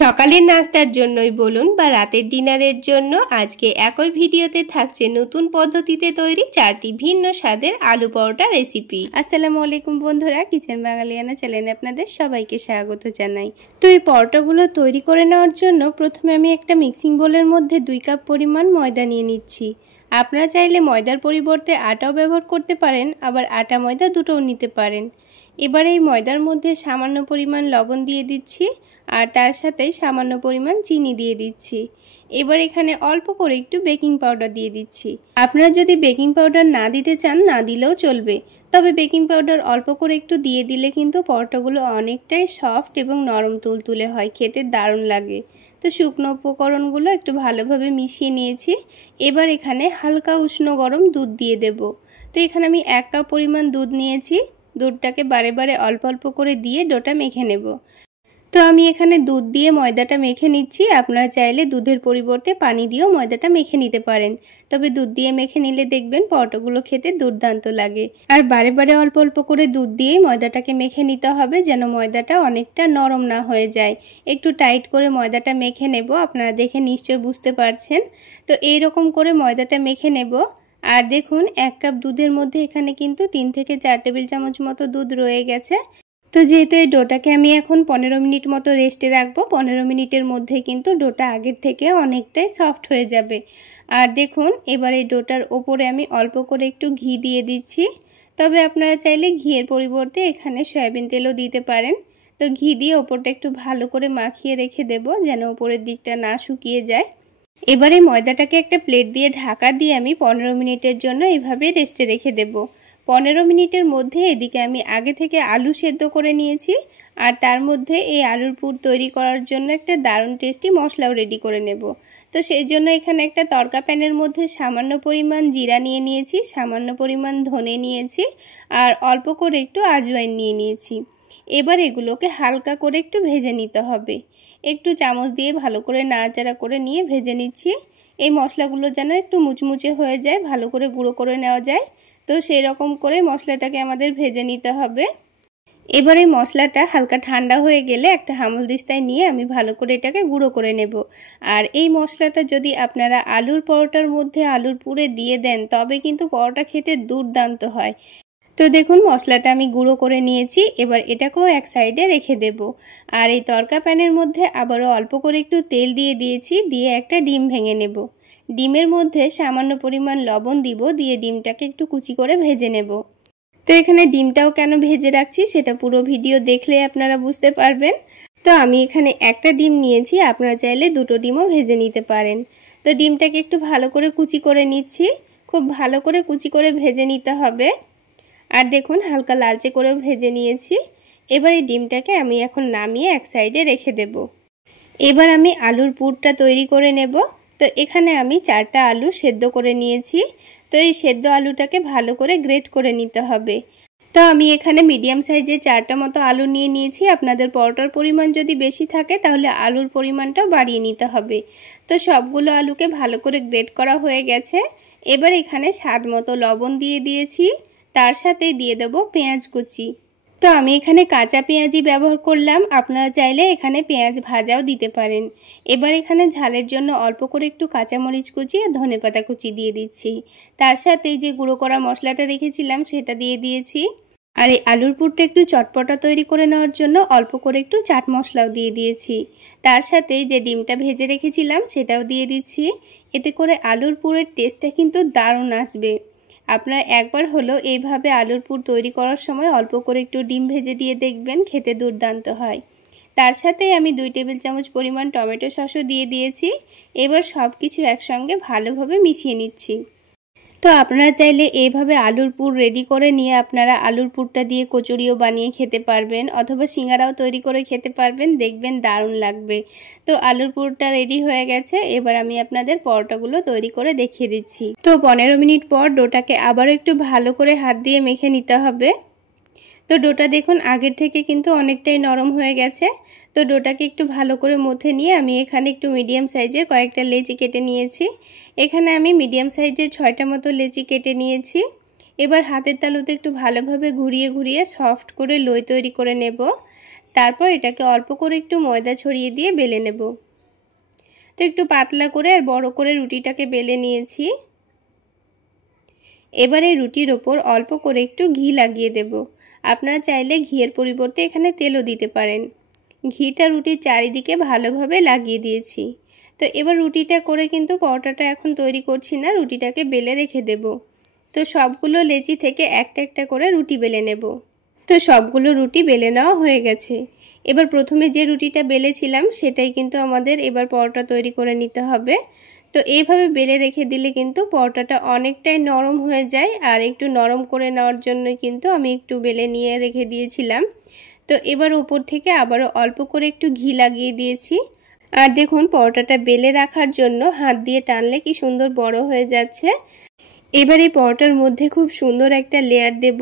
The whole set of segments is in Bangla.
সকালের নাস্তার জন্যই বলুন বা রাতের ডিনারের জন্য আজকে একই ভিডিওতে থাকছে নতুন পদ্ধতিতে তৈরি 4টি ভিন্ন স্বাদের আলু পরোটা রেসিপি। আসসালামু আলাইকুম বন্ধুরা, কিচেন বাঙালিয়ানা চ্যানেলে আপনাদের সবাইকে স্বাগত জানাই। তো এই পরোটাগুলো তৈরি করে নেওয়ার জন্য প্রথমে আমি একটা মিক্সিং বোলের মধ্যে 2 কাপ পরিমাণ ময়দা নিয়ে নিচ্ছি। আপনারা চাইলে ময়দার পরিবর্তে আটাও ব্যবহার করতে পারেন, আবার আটা ময়দা দুটোও নিতে পারেন। এবার এই ময়দার মধ্যে সামান্য পরিমাণ লবণ দিয়ে দিচ্ছি আর তার সাথে সামান্য পরিমাণ চিনি দিয়ে দিচ্ছি। এবার এখানে অল্প করে একটু বেকিং পাউডার দিয়ে দিচ্ছি। আপনারা যদি বেকিং পাউডার না দিতে চান না দিলেও চলবে, তবে বেকিং পাউডার অল্প করে একটু দিয়ে দিলে কিন্তু পরোটাগুলো অনেকটাই সফট এবং নরম তুলতুলে হয়, খেতে দারুণ লাগে। তো শুকনো উপকরণগুলো একটু ভালোভাবে মিশিয়ে নিয়েছি। এবার এখানে হালকা উষ্ণ গরম দুধ দিয়ে দেব। তো এখানে আমি 1 কাপ পরিমাণ দুধ নিয়েছি। দুধটাকে বারে বারে অল্প অল্প করে দিয়ে ডোটা মেখে নেব। তো আমি এখানে দুধ দিয়ে ময়দাটা মেখে নিচ্ছি। আপনারা চাইলে দুধের পরিবর্তে পানি দিয়েও ময়দাটা মেখে নিতে পারেন, তবে দুধ দিয়ে মেখে নিলে দেখবেন পরোটাগুলো খেতে দুর্দান্ত লাগে। আর বারে বারে অল্প অল্প করে দুধ দিয়েই ময়দাটাকে মেখে নিতে হবে, যেন ময়দাটা অনেকটা নরম না হয়ে যায়। একটু টাইট করে ময়দাটা মেখে নেব, আপনারা দেখে নিশ্চয়ই বুঝতে পারছেন। তো এইরকম করে ময়দাটা মেখে নেব। আর দেখুন 1 কাপ দুধের মধ্যে এখানে কিন্তু 3 থেকে 4 টেবিল চামচ মতো দুধ রয়ে গেছে। তো যেহেতু এই ডোটাকে আমি এখন 15 মিনিট মতো রেস্টে রাখবো, 15 মিনিটের মধ্যে কিন্তু ডোটা আগের থেকে অনেকটাই সফট হয়ে যাবে। আর দেখুন এবার এই ডোটার ওপরে আমি অল্প করে একটু ঘি দিয়ে দিচ্ছি, তবে আপনারা চাইলে ঘিয়ের পরিবর্তে এখানে সয়াবিন তেলও দিতে পারেন। তো ঘি দিয়ে ওপরটা একটু ভালো করে মাখিয়ে রেখে দেব, যেন ওপরের দিকটা না শুকিয়ে যায়। এবারে ময়দাটাকে একটা প্লেট দিয়ে ঢাকা দিয়ে আমি 15 মিনিটের জন্য এভাবে রেস্টে রেখে দেব। 15 মিনিটের মধ্যে এদিকে আমি আগে থেকে আলু সেদ্ধ করে নিয়েছি, আর তার মধ্যে এই আলুর পুর তৈরি করার জন্য একটা দারুণ টেস্টি মশলাও রেডি করে নেব। তো সেই জন্য এখানে একটা তড়কা প্যানের মধ্যে সামান্য পরিমাণ জিরা নিয়ে নিয়েছি, সামান্য পরিমাণ ধনে নিয়েছি, আর অল্প করে একটু আজওয়াইন নিয়ে নিয়েছি। এবার এগুলোকে হালকা করে একটু ভেজে নিতে হবে। একটু চামচ দিয়ে ভালো করে নাড়াচাড়া করে নিয়ে ভেজে নিচ্ছি। এই মশলাগুলো যেন একটু মুচমুচে হয়ে যায়, ভালো করে গুঁড়ো করে নেওয়া যায়। তো সেই রকম করে মশলাটাকে আমাদের ভেজে নিতে হবে। এবার এই মশলাটা হালকা ঠান্ডা হয়ে গেলে একটা হামালদিস্তায় নিয়ে আমি ভালো করে এটাকে গুঁড়ো করে নেব। আর এই মশলাটা যদি আপনারা আলুর পরোটার মধ্যে আলুর পুরে দিয়ে দেন, তবে কিন্তু পরোটা খেতে দুর্দান্ত হয়। তো দেখুন মশলাটা আমি গুঁড়ো করে নিয়েছি। এবার এটাকেও এক সাইডে রেখে দেব। আর এই তড়কা প্যানের মধ্যে আবারও অল্প করে একটু তেল দিয়ে দিয়েছি, দিয়ে একটা ডিম ভেঙে নেব। ডিমের মধ্যে সামান্য পরিমাণ লবণ দিব, দিয়ে ডিমটাকে একটু কুচি করে ভেজে নেব। তো এখানে ডিমটাও কেন ভেজে রাখছি সেটা পুরো ভিডিও দেখলে আপনারা বুঝতে পারবেন। তো আমি এখানে একটা ডিম নিয়েছি, আপনারা চাইলে 2টো ডিমও ভেজে নিতে পারেন। তো ডিমটাকে একটু ভালো করে কুচি করে নিচ্ছি, খুব ভালো করে কুচি করে ভেজে নিতে হবে। আর দেখুন হালকা লালচে করেও ভেজে নিয়েছি। এবার এই ডিমটাকে আমি এখন নামিয়ে এক সাইডে রেখে দেব। এবার আমি আলুর পুরটা তৈরি করে নেব। তো এখানে আমি 4টা আলু সেদ্ধ করে নিয়েছি। তো এই সেদ্ধ আলুটাকে ভালো করে গ্রেট করে নিতে হবে। তো আমি এখানে মিডিয়াম সাইজের 4টা মতো আলু নিয়ে নিয়েছি। আপনাদের পরোটার পরিমাণ যদি বেশি থাকে তাহলে আলুর পরিমাণটাও বাড়িয়ে নিতে হবে। তো সবগুলো আলুকে ভালো করে গ্রেট করা হয়ে গেছে। এবার এখানে স্বাদ মতো লবণ দিয়ে দিয়েছি, তার সাথেই দিয়ে দেব পেঁয়াজ কুচি। তো আমি এখানে কাঁচা পেঁয়াজই ব্যবহার করলাম, আপনারা চাইলে এখানে পেঁয়াজ ভাজাও দিতে পারেন। এবার এখানে ঝালের জন্য অল্প করে একটু কাঁচামরিচ কুচি আর ধনেপাতা কুচি দিয়ে দিচ্ছি। তার সাথে যে গুঁড়ো করা মশলাটা রেখেছিলাম সেটা দিয়ে দিয়েছি। আর এই আলুর পুরটা একটু চটপটা তৈরি করে নেওয়ার জন্য অল্প করে একটু চাট মশলাও দিয়ে দিয়েছি। তার সাথে যে ডিমটা ভেজে রেখেছিলাম সেটাও দিয়ে দিচ্ছি। এতে করে আলুর পুরের টেস্টটা কিন্তু দারুণ আসবে। আপনারা একবার হলো এইভাবে আলুর পুর তৈরি করার সময় অল্প করে একটু ডিম ভেজে দিয়ে দেখবেন, খেতে দুর্দান্ত হয়। তার সাথে আমি 2 টেবিল চামচ পরিমাণ টমেটো সসও দিয়ে দিয়েছি। এবার সব কিছু একসঙ্গে ভালোভাবে মিশিয়ে নিচ্ছি। তো আপনারা চাইলে এইভাবে আলুর পুর রেডি করে নিয়ে আপনারা আলুর পুরটা দিয়ে কচুরিও বানিয়ে খেতে পারবেন, অথবা সিঙ্গারাও তৈরি করে খেতে পারবেন, দেখবেন দারুণ লাগবে। তো আলুর পুরটা রেডি হয়ে গেছে। এবার আমি আপনাদের পরোটাগুলো তৈরি করে দেখিয়ে দিচ্ছি। তো 15 মিনিট পর ডোটাকে আবারও একটু ভালো করে হাত দিয়ে মেখে নিতে হবে। তো ডোটা দেখুন আগের থেকে কিন্তু অনেকটাই নরম হয়ে গেছে। তো ডোটাকে একটু ভালো করে মথে নিয়ে আমি এখানে একটু মিডিয়াম সাইজের কয়েকটা লেচি কেটে নিয়েছি। এখানে আমি মিডিয়াম সাইজের 6টা মতো লেচি কেটে নিয়েছি। এবার হাতের তালুতে একটু ভালোভাবে ঘুরিয়ে ঘুরিয়ে সফট করে লোই তৈরি করে নেব। তারপর এটাকে অল্প করে একটু ময়দা ছড়িয়ে দিয়ে বেলে নেব। তো একটু পাতলা করে আর বড় করে রুটিটাকে বেলে নিয়েছি। এবারে রুটির ওপর অল্প করে একটু ঘি লাগিয়ে দেব। আপনারা চাইলে ঘিয়ের পরিবর্তে এখানে তেলও দিতে পারেন। ঘিটা রুটির চারিদিকে ভালোভাবে লাগিয়ে দিয়েছি। তো এবার রুটিটা করে কিন্তু পরোটাটা এখন তৈরি করছি না, রুটিটাকে বেলে রেখে দেব। তো সবগুলো লেচি থেকে একটা একটা করে রুটি বেলে নেব। তো সবগুলো রুটি বেলে নেওয়া হয়ে গেছে। এবার প্রথমে যে রুটিটা বেলেছিলাম সেটাই কিন্তু আমাদের এবার পরোটা তৈরি করে নিতে হবে। তো এইভাবে বেলে রেখে দিলে কিন্তু পরোটাটা অনেকটাই নরম হয়ে যায়। আর একটু নরম করে নেওয়ার জন্য কিন্তু আমি একটু বেলে নিয়ে রেখে দিয়েছিলাম। তো এবার উপর থেকে আবারও অল্প করে একটু ঘি লাগিয়ে দিয়েছি। আর দেখুন পরোটাটা বেলে রাখার জন্য হাত দিয়ে টানলে কি সুন্দর বড় হয়ে যাচ্ছে। এবার এই পরোটার মধ্যে খুব সুন্দর একটা লেয়ার দেব,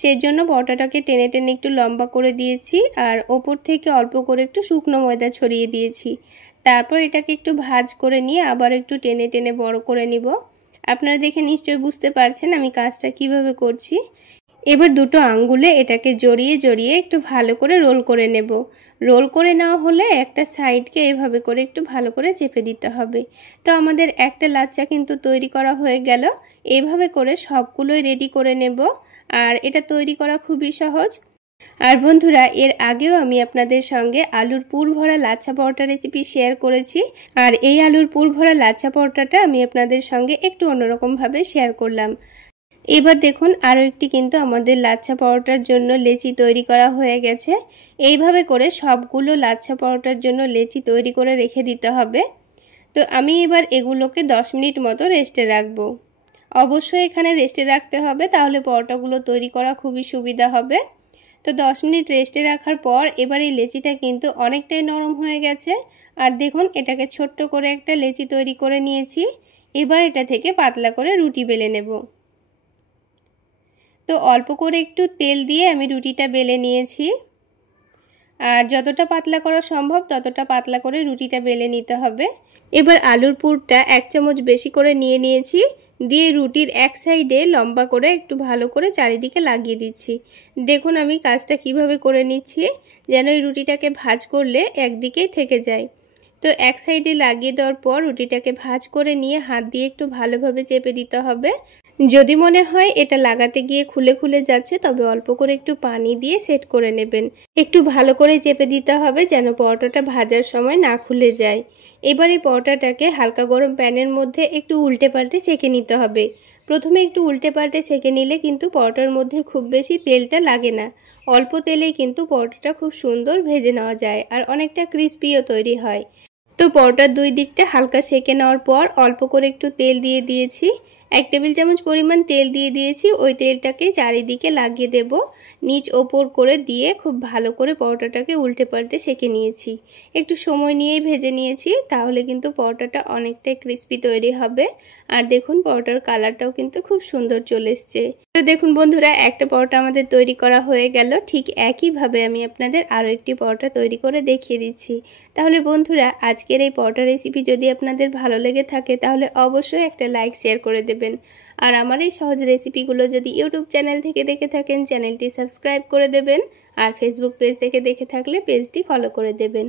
সেই জন্য পরোটাটাকে টেনে টেনে একটু লম্বা করে দিয়েছি আর ওপর থেকে অল্প করে একটু শুকনো ময়দা ছড়িয়ে দিয়েছি। তারপর এটাকে একটু ভাঁজ করে নিয়ে আবার একটু টেনে টেনে বড় করে নিব। আপনারা দেখে নিশ্চয়ই বুঝতে পারছেন আমি কাজটা কিভাবে করছি। এবার দুটো আঙ্গুলে এটাকে জড়িয়ে জড়িয়ে একটু ভালো করে রোল করে নেব। রোল করে নেওয়া হলে একটা সাইডকে এভাবে করে একটু ভালো করে চেপে দিতে হবে। তো আমাদের একটা লাচ্চা কিন্তু তৈরি করা হয়ে গেল। এইভাবে করে সবগুলোই রেডি করে নেব। আর এটা তৈরি করা খুবই সহজ। আর বন্ধুরা, এর আগেও আমি আপনাদের সঙ্গে আলুর পুর ভরা লাচ্ছা পরোটা রেসিপি শেয়ার করেছি। আর এই আলুর পুর ভরা লাচ্ছা পরোটাটা আমি আপনাদের সঙ্গে একটু অন্যরকমভাবে শেয়ার করলাম। এবার দেখুন আরও একটি কিন্তু আমাদের লাচ্ছা পরোটার জন্য লেচি তৈরি করা হয়ে গেছে। এইভাবে করে সবগুলো লাচ্ছা পরোটার জন্য লেচি তৈরি করে রেখে দিতে হবে। তো আমি এবার এগুলোকে 10 মিনিট মতো রেস্টে রাখবো। অবশ্যই এখানে রেস্টে রাখতে হবে, তাহলে পরোটাগুলো তৈরি করা খুবই সুবিধা হবে। তো 10 মিনিট রেস্টে রাখার পর এবার এই লেচিটা কিন্তু অনেকটাই নরম হয়ে গেছে। আর দেখুন এটাকে ছোট্ট করে একটা লেচি তৈরি করে নিয়েছি। এবার এটা থেকে পাতলা করে রুটি বেলে নেব। তো অল্প করে একটু তেল দিয়ে আমি রুটিটা বেলে নিয়েছি। আর যতটা পাতলা করা সম্ভব ততটা পাতলা করে রুটিটা বেলে নিতে হবে। এবার আলুর পুরটা 1 চামচ বেশি করে নিয়েছি, দিয়ে রুটির এক সাইডে লম্বা করে একটু ভালো করে চারিদিকে লাগিয়ে দিচ্ছি। দেখুন আমি কাজটা কিভাবে করে নিচ্ছি, যেন এই রুটিটাকে ভাঁজ করলে একদিকেই থেকে যায়। তো এক সাইডে লাগিয়ে দেওয়ার পর রুটিটাকে ভাঁজ করে নিয়ে হাত দিয়ে একটু ভালোভাবে চেপে দিতে হবে। যদি মনে হয় এটা লাগাতে গিয়ে খুলে খুলে যাচ্ছে, তবে অল্প করে একটু পানি দিয়ে সেট করে নেবেন। একটু ভালো করে চেপে দিতে হবে যেন পরোটাটা ভাজার সময় না খুলে যায়। এবার এই পরোটাটাকে হালকা গরম প্যানের মধ্যে একটু উল্টে পাল্টে সেঁকে নিতে হবে। প্রথমে একটু উল্টে পাল্টে সেঁকে নিলে কিন্তু পরোটার মধ্যে খুব বেশি তেলটা লাগে না। অল্প তেলেই কিন্তু পরোটাটা খুব সুন্দর ভেজে নেওয়া যায় আর অনেকটা ক্রিস্পিও তৈরি হয়। তো পরোটার দুই দিকটা হালকা সেঁকে নেওয়ার পর অল্প করে একটু তেল দিয়ে দিয়েছি। 1 টেবিল চামচ পরিমাণ তেল দিয়ে দিয়েছি। ওই তেলটাকে চারিদিকে লাগিয়ে দেব, নিচ ওপর করে দিয়ে খুব ভালো করে পরোটাটাকে উল্টে পাল্টে সেঁকে নিয়েছি। একটু সময় নিয়েই ভেজে নিয়েছি, তাহলে কিন্তু পরোটাটা অনেকটাই ক্রিস্পি তৈরি হবে। আর দেখুন পরোটার কালারটাও কিন্তু খুব সুন্দর চলে এসছে। তো দেখুন বন্ধুরা, একটা পরোটা আমাদের তৈরি করা হয়ে গেল। ঠিক একইভাবে আমি আপনাদের আরও একটি পরোটা তৈরি করে দেখিয়ে দিচ্ছি। তাহলে বন্ধুরা, আজকের এই পরোটা রেসিপি যদি আপনাদের ভালো লেগে থাকে তাহলে অবশ্যই একটা লাইক শেয়ার করে দেবেন। আর আমার এই সহজ রেসিপিগুলো যদি ইউটিউব চ্যানেল থেকে দেখে থাকেন চ্যানেলটি সাবস্ক্রাইব করে দেবেন। আর ফেসবুক পেজ থেকে দেখে থাকলে পেজটি ফলো করে দেবেন।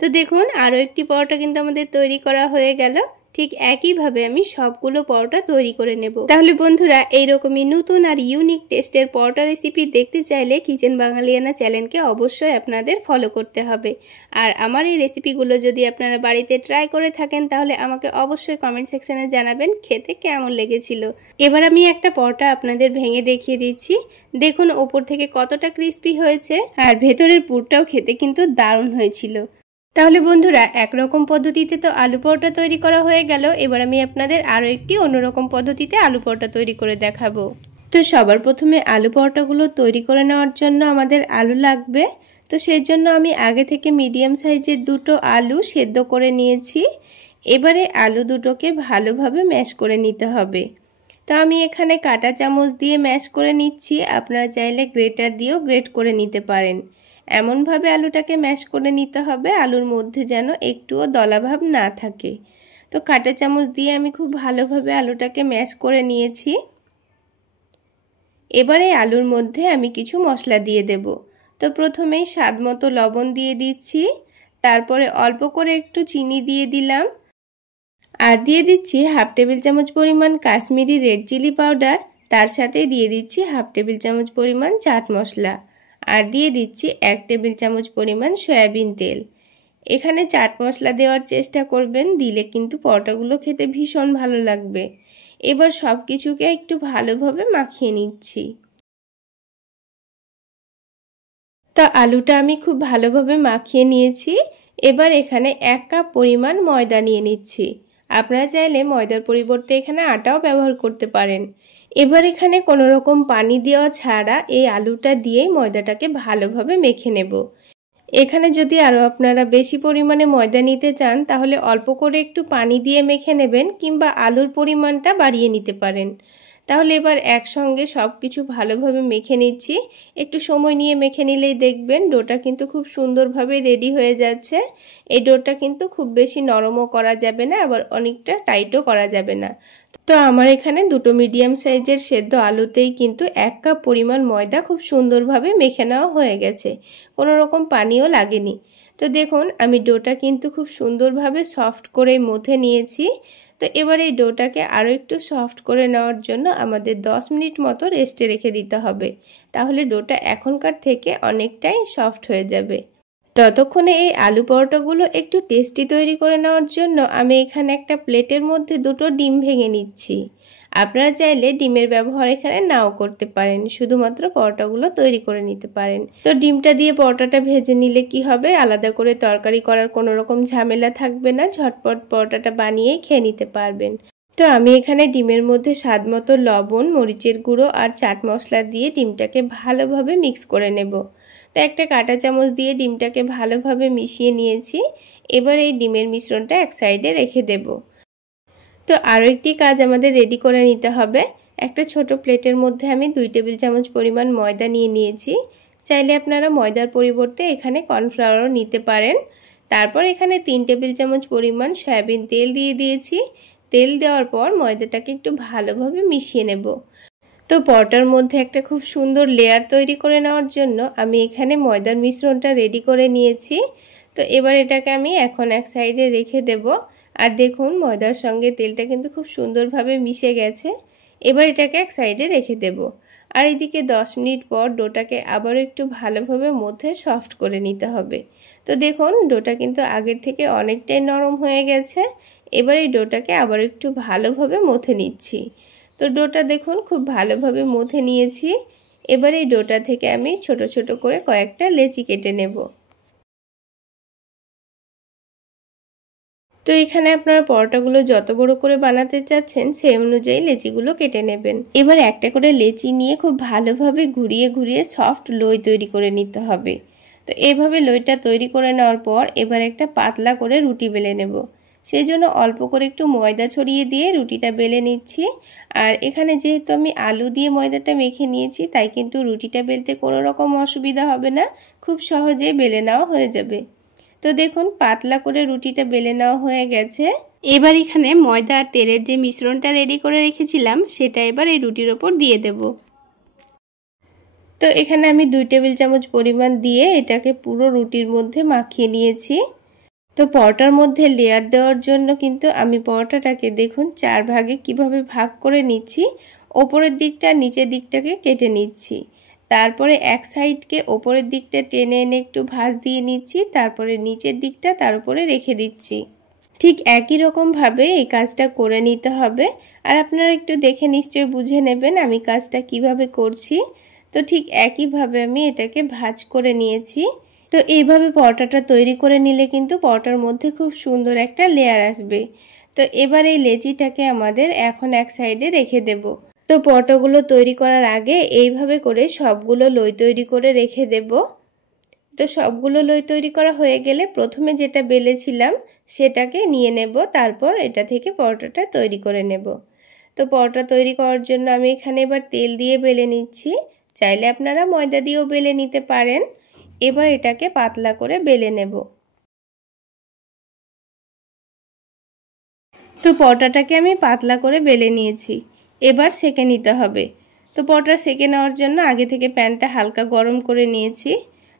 তো দেখুন আরও একটি পরোটা কিন্তু আমাদের তৈরি করা হয়ে গেল। ঠিক একইভাবে আমি সবগুলো পরোটা তৈরি করে নেব। তাহলে বন্ধুরা, এইরকমই নতুন আর ইউনিক টেস্টের পরোটা রেসিপি দেখতে চাইলে কিচেন বাঙালিয়ানা চ্যানেলকে অবশ্যই আপনাদের ফলো করতে হবে। আর আমার এই রেসিপিগুলো যদি আপনারা বাড়িতে ট্রাই করে থাকেন তাহলে আমাকে অবশ্যই কমেন্ট সেকশনে জানাবেন খেতে কেমন লেগেছিল। এবার আমি একটা পরোটা আপনাদের ভেঙে দেখিয়ে দিচ্ছি। দেখুন ওপর থেকে কতটা ক্রিস্পি হয়েছে আর ভেতরের পুরটাও খেতে কিন্তু দারুণ হয়েছিল। তাহলে বন্ধুরা, একরকম পদ্ধতিতে তো আলু পরোটা তৈরি করা হয়ে গেল। এবার আমি আপনাদের আরও একটি অন্যরকম পদ্ধতিতে আলু পরোটা তৈরি করে দেখাবো। তো সবার প্রথমে আলু পরোটাগুলো তৈরি করে নেওয়ার জন্য আমাদের আলু লাগবে। তো সেই জন্য আমি আগে থেকে মিডিয়াম সাইজের দুটো আলু সেদ্ধ করে নিয়েছি। এবারে আলু দুটোকে ভালোভাবে ম্যাশ করে নিতে হবে। তো আমি এখানে কাঁটা চামচ দিয়ে ম্যাশ করে নিচ্ছি, আপনারা চাইলে গ্রেটার দিয়েও গ্রেট করে নিতে পারেন। এমনভাবে আলুটাকে ম্যাশ করে নিতে হবে আলুর মধ্যে যেন একটুও দলাভাব না থাকে। তো কাঁটা চামচ দিয়ে আমি খুব ভালোভাবে আলুটাকে ম্যাশ করে নিয়েছি। এবারে আলুর মধ্যে আমি কিছু মশলা দিয়ে দেব। তো প্রথমেই স্বাদমতো লবণ দিয়ে দিচ্ছি, তারপরে অল্প করে একটু চিনি দিয়ে দিলাম, আর দিয়ে দিচ্ছি হাফ টেবিল চামচ পরিমাণ কাশ্মীরি রেড চিলি পাউডার, তার সাথে দিয়ে দিচ্ছি হাফ টেবিল চামচ পরিমাণ চাট মশলা, আর দিয়ে দিচ্ছি 1 টেবিল চামচ পরিমাণ সয়াবিন তেল। এখানে চাট মশলা দেওয়ার চেষ্টা করবেন, দিলে কিন্তু পরোটাগুলো খেতে ভীষণ ভালো লাগবে। এবার সব কিছুকে একটু ভালোভাবে মাখিয়ে নিচ্ছি। তো আলুটা আমি খুব ভালোভাবে মাখিয়ে নিয়েছি। এবার এখানে 1 কাপ পরিমাণ ময়দা নিয়ে নিচ্ছি। আপনারা চাইলে ময়দার পরিবর্তে এখানে আটাও ব্যবহার করতে পারেন। এবার এখানে কোনো রকম পানি দেওয়া ছাড়া এই আলুটা দিয়েই ময়দাটাকে ভালোভাবে মেখে নেব। এখানে যদি আরও আপনারা বেশি পরিমাণে ময়দা নিতে চান তাহলে অল্প করে একটু পানি দিয়ে মেখে নেবেন, কিংবা আলুর পরিমাণটা বাড়িয়ে নিতে পারেন। তাহলে এবার একসঙ্গে সব কিছু ভালোভাবে মেখে নিচ্ছি। একটু সময় নিয়ে মেখে নিলেই দেখবেন ডোটা কিন্তু খুব সুন্দরভাবে রেডি হয়ে যাচ্ছে। এই ডোটা কিন্তু খুব বেশি নরমও করা যাবে না, আবার অনেকটা টাইটও করা যাবে না। তো আমার এখানে দুটো মিডিয়াম সাইজের সেদ্ধ আলুতেই কিন্তু 1 কাপ পরিমাণ ময়দা খুব সুন্দরভাবে মেখে নেওয়া হয়ে গেছে, কোনো রকম পানিও লাগেনি। তো দেখুন আমি ডোটা কিন্তু খুব সুন্দরভাবে সফট করে মথে নিয়েছি। তো এবার এই ডোটাকে আরও একটু সফট করে নেওয়ার জন্য আমাদের 10 মিনিট মতো রেস্টে রেখে দিতে হবে, তাহলে ডোটা এখনকার থেকে অনেকটাই সফট হয়ে যাবে। ততক্ষণে এই আলু পরোটাগুলো একটু টেস্টি তৈরি করে নেওয়ার জন্য আমি এখানে একটা প্লেটের মধ্যে দুটো ডিম ভেঙে নিচ্ছি। আপনারা চাইলে ডিমের ব্যবহার এখানে নাও করতে পারেন, শুধুমাত্র পরোটাগুলো তৈরি করে নিতে পারেন। তো ডিমটা দিয়ে পরোটাটা ভেজে নিলে কি হবে, আলাদা করে তরকারি করার কোনো রকম ঝামেলা থাকবে না, ঝটপট পরোটাটা বানিয়েই খেয়ে নিতে পারবেন। তো আমি এখানে ডিমের মধ্যে স্বাদমতো লবণ, মরিচের গুঁড়ো আর চাট মশলা দিয়ে ডিমটাকে ভালোভাবে মিক্স করে নেব। তো একটা কাঁটা চামচ দিয়ে ডিমটাকে ভালোভাবে মিশিয়ে নিয়েছি। এবার এই ডিমের মিশ্রণটা এক সাইডে রেখে দেব। তো আরও একটি কাজ আমাদের রেডি করে নিতে হবে। একটা ছোট প্লেটের মধ্যে আমি 2 টেবিল চামচ পরিমাণ ময়দা নিয়ে নিয়েছি। চাইলে আপনারা ময়দার পরিবর্তে এখানে কর্নফ্লাওয়ারও নিতে পারেন। তারপর এখানে 3 টেবিল চামচ পরিমাণ সয়াবিন তেল দিয়ে দিয়েছি। তেল দেওয়ার পর ময়দাটাকে একটু ভালোভাবে মিশিয়ে নেব। তো পরোটার মধ্যে একটা খুব সুন্দর লেয়ার তৈরি করে নেওয়ার জন্য আমি এখানে ময়দার মিশ্রণটা রেডি করে নিয়েছি। তো এবার এটাকে আমি এখন এক সাইডে রেখে দেব। আর দেখুন ময়দার সঙ্গে তেলটা কিন্তু খুব সুন্দরভাবে মিশে গেছে। এবার এটাকে এক সাইডে রেখে দেব। আর এদিকে 10 মিনিট পর ডোটাকে আবারও একটু ভালোভাবে মধ্যে সফট করে নিতে হবে। তো দেখুন ডোটা কিন্তু আগের থেকে অনেকটাই নরম হয়ে গেছে। এবার এই ডোটাকে আবার একটু ভালোভাবে মথে নিচ্ছি। তো ডোটা দেখুন খুব ভালোভাবে মথে নিয়েছি। এবার এই ডোটা থেকে আমি ছোট ছোট করে কয়েকটা লেচি কেটে নেব। তো এখানে আপনারা পরোটাগুলো যত বড় করে বানাতে চাচ্ছেন সেই অনুযায়ী লেচিগুলো কেটে নেবেন। এবার একটা করে লেচি নিয়ে খুব ভালোভাবে ঘুরিয়ে ঘুরিয়ে সফট লই তৈরি করে নিতে হবে। তো এইভাবে লইটা তৈরি করে নেওয়ার পর এবার একটা পাতলা করে রুটি বেলে নেব। সেই জন্য অল্প করে একটু ময়দা ছড়িয়ে দিয়ে রুটিটা বেলে নিচ্ছি। আর এখানে যেহেতু আমি আলু দিয়ে ময়দাটা মেখে নিয়েছি, তাই কিন্তু রুটিটা বেলতে কোনো রকম অসুবিধা হবে না, খুব সহজেই বেলে নেওয়া হয়ে যাবে। তো দেখুন পাতলা করে রুটিটা বেলে নেওয়া হয়ে গেছে। এবার এখানে ময়দা আর তেলের যে মিশ্রণটা রেডি করে রেখেছিলাম সেটা এবার এই রুটির ওপর দিয়ে দেব। তো এখানে আমি 2 টেবিল চামচ পরিমাণ দিয়ে এটাকে পুরো রুটির মধ্যে মাখিয়ে নিয়েছি। তো পরোটার মধ্যে লেয়ার দেওয়ার জন্য কিন্তু আমি পরোটাটাকে দেখুন 4 ভাগে কিভাবে ভাগ করে নিচ্ছি। ওপরের দিকটা নিচের দিকটাকে কেটে নিচ্ছি। তারপরে এক সাইডকে ওপরের দিকটা টেনে এনে একটু ভাঁজ দিয়ে নিচ্ছি, তারপরে নিচের দিকটা তার উপরে রেখে দিচ্ছি। ঠিক একই রকমভাবে এই কাজটা করে নিতে হবে। আর আপনারা একটু দেখে নিশ্চয়ই বুঝে নেবেন আমি কাজটা কিভাবে করছি। তো ঠিক একইভাবে আমি এটাকে ভাঁজ করে নিয়েছি। তো এইভাবে পরোটাটা তৈরি করে নিলে কিন্তু পরোটার মধ্যে খুব সুন্দর একটা লেয়ার আসবে। তো এবার এই লেচিটাকে আমাদের এখন এক সাইডে রেখে দেব। তো পরোটাগুলো তৈরি করার আগে এইভাবে করে সবগুলো লই তৈরি করে রেখে দেব। তো সবগুলো লই তৈরি করা হয়ে গেলে প্রথমে যেটা বেলেছিলাম সেটাকে নিয়ে নেব, তারপর এটা থেকে পরোটাটা তৈরি করে নেব। তো পরোটা তৈরি করার জন্য আমি এখানে এবার তেল দিয়ে বেলে নিচ্ছি। চাইলে আপনারা ময়দা দিয়েও বেলে নিতে পারেন। এবার এটাকে পাতলা করে বেলে নেব। তো পরোটাটাকে আমি পাতলা করে বেলে নিয়েছি। এবার সেঁকে নিতে হবে। তো পরোটা সেঁকে নেওয়ার জন্য আগে থেকে প্যানটা হালকা গরম করে নিয়েছি।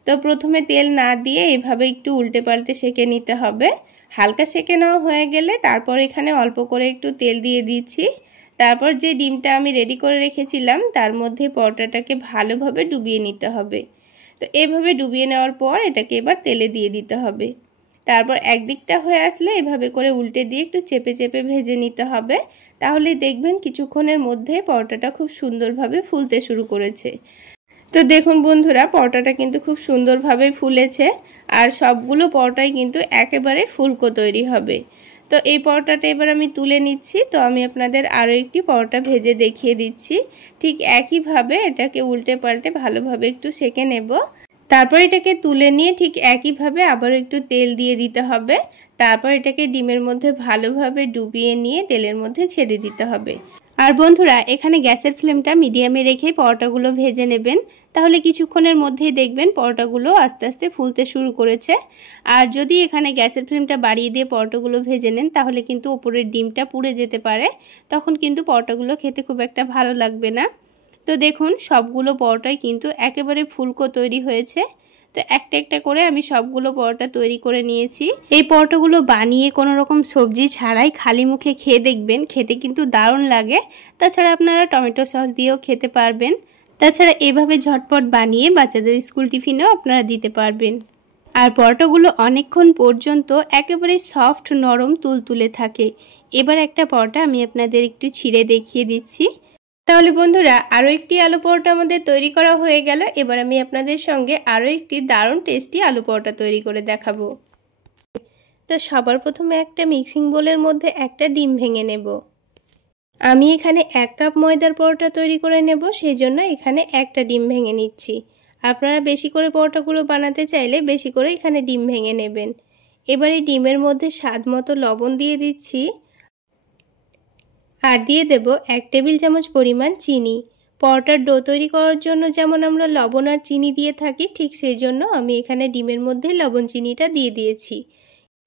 তো প্রথমে তেল না দিয়ে এভাবে একটু উল্টে পাল্টে সেঁকে নিতে হবে। হালকা সেঁকে নেওয়া হয়ে গেলে তারপর এখানে অল্প করে একটু তেল দিয়ে দিচ্ছি। তারপর যে ডিমটা আমি রেডি করে রেখেছিলাম তার মধ্যে পরোটাটাকে ভালোভাবে ডুবিয়ে নিতে হবে। তো এভাবে ডুবিয়ে নেওয়ার পর এটাকে এবার তেলে দিয়ে দিতে হবে। তারপর একদিকটা হয়ে আসলে এভাবে করে উল্টে দিয়ে একটু চেপে চেপে ভেজে নিতে হবে। তাহলে দেখবেন কিছুক্ষণের মধ্যে পরোটাটা খুব সুন্দরভাবে ফুলতে শুরু করেছে। তো দেখুন বন্ধুরা, পরোটাটা কিন্তু খুব সুন্দরভাবে ফুলেছে আর সবগুলো পরোটাই কিন্তু একেবারে ফুলকো তৈরি হবে। তো এই পরোটাটা এবার আমি তুলে নিচ্ছি। তো আমি আপনাদের আরও একটি পরোটা ভেজে দেখিয়ে দিচ্ছি। ঠিক একইভাবে এটাকে উল্টে পাল্টে ভালোভাবে একটু সেঁকে নেব। তারপর এটাকে তুলে নিয়ে ঠিক একইভাবে আবারও একটু তেল দিয়ে দিতে হবে। তারপর এটাকে ডিমের মধ্যে ভালোভাবে ডুবিয়ে নিয়ে তেলের মধ্যে ছেড়ে দিতে হবে। আর বন্ধুরা, এখানে গ্যাসের ফ্লেমটা মিডিয়ামে রেখে পরোটাগুলো ভেজে নেবেন। তাহলে কিছুক্ষণের মধ্যেই দেখবেন পরোটাগুলো আস্তে আস্তে ফুলতে শুরু করেছে। আর যদি এখানে গ্যাসের ফ্লেমটা বাড়িয়ে দিয়ে পরোটাগুলো ভেজে নেন তাহলে কিন্তু ওপরের ডিমটা পুড়ে যেতে পারে, তখন কিন্তু পরোটাগুলো খেতে খুব একটা ভালো লাগবে না। তো দেখুন সবগুলো পরোটাই কিন্তু একেবারে ফুলকো তৈরি হয়েছে। তো একটা একটা করে আমি সবগুলো পরোটা তৈরি করে নিয়েছি। এই পরোটাগুলো বানিয়ে কোনো রকম সবজি ছাড়াই খালি মুখে খেয়ে দেখবেন, খেতে কিন্তু দারুণ লাগে। তাছাড়া আপনারা টমেটো সস দিয়েও খেতে পারবেন। তাছাড়া এভাবে ঝটপট বানিয়ে বাচ্চাদের স্কুল টিফিনেও আপনারা দিতে পারবেন। আর পরোটাগুলো অনেকক্ষণ পর্যন্ত একেবারে সফট নরম তুলতুলে থাকে। এবার একটা পরোটা আমি আপনাদের একটু ছিঁড়ে দেখিয়ে দিচ্ছি। তাহলে বন্ধুরা, আরও একটি আলু পরোটা আমাদের তৈরি করা হয়ে গেল। এবার আমি আপনাদের সঙ্গে আরও একটি দারুণ টেস্টি আলু পরোটা তৈরি করে দেখাবো। তো সবার প্রথমে একটা মিক্সিং বোলের মধ্যে একটা ডিম ভেঙে নেব। আমি এখানে 1 কাপ ময়দার পরোটা তৈরি করে নেব, সেই জন্য এখানে একটা ডিম ভেঙে নিচ্ছি। আপনারা বেশি করে পরোটাগুলো বানাতে চাইলে বেশি করে এখানে ডিম ভেঙে নেবেন। এবার এই ডিমের মধ্যে স্বাদ মতো লবণ দিয়ে দিচ্ছি আর দিয়ে দেব 1 টেবিল চামচ পরিমাণ চিনি। পরোটার ডো তৈরি করার জন্য যেমন আমরা লবণ আর চিনি দিয়ে থাকি, ঠিক সেই জন্য আমি এখানে ডিমের মধ্যে লবণ চিনিটা দিয়ে দিয়েছি।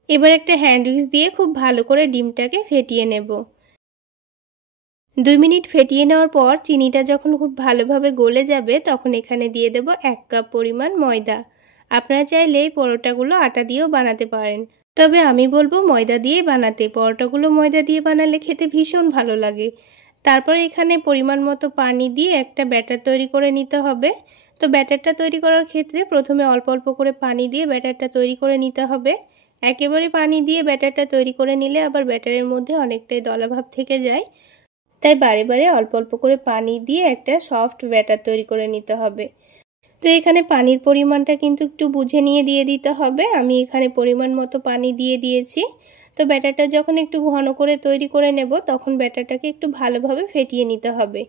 এবার একটা হ্যান্ড উইক্স দিয়ে খুব ভালো করে ডিমটাকে ফেটিয়ে নেব। 2 মিনিট ফেটিয়ে নেওয়ার পর চিনিটা যখন খুব ভালোভাবে গলে যাবে তখন এখানে দিয়ে দেব 1 কাপ পরিমাণ ময়দা। আপনারা চাইলে এই পরোটাগুলো আটা দিয়েও বানাতে পারেন, তবে আমি বলবো ময়দা দিয়েই বানাতে। পরোটাগুলো ময়দা দিয়ে বানালে খেতে ভীষণ ভালো লাগে। তারপর এখানে পরিমাণ মতো পানি দিয়ে একটা ব্যাটার তৈরি করে নিতে হবে। তো ব্যাটারটা তৈরি করার ক্ষেত্রে প্রথমে অল্প অল্প করে পানি দিয়ে ব্যাটারটা তৈরি করে নিতে হবে। একেবারে পানি দিয়ে ব্যাটারটা তৈরি করে নিলে আবার ব্যাটারের মধ্যে অনেকটাই দলাভাব থেকে যায়, তাই বারে বারে অল্প অল্প করে পানি দিয়ে একটা সফট ব্যাটার তৈরি করে নিতে হবে। তো এখানে পানির পরিমাণটা কিন্তু একটু বুঝে নিয়ে দিয়ে দিতে হবে। আমি এখানে পরিমাণ মতো পানি দিয়ে দিয়েছি। তো ব্যাটারটা যখন একটু ঘন করে তৈরি করে নেব তখন ব্যাটারটাকে একটু ভালোভাবে ফেটিয়ে নিতে হবে।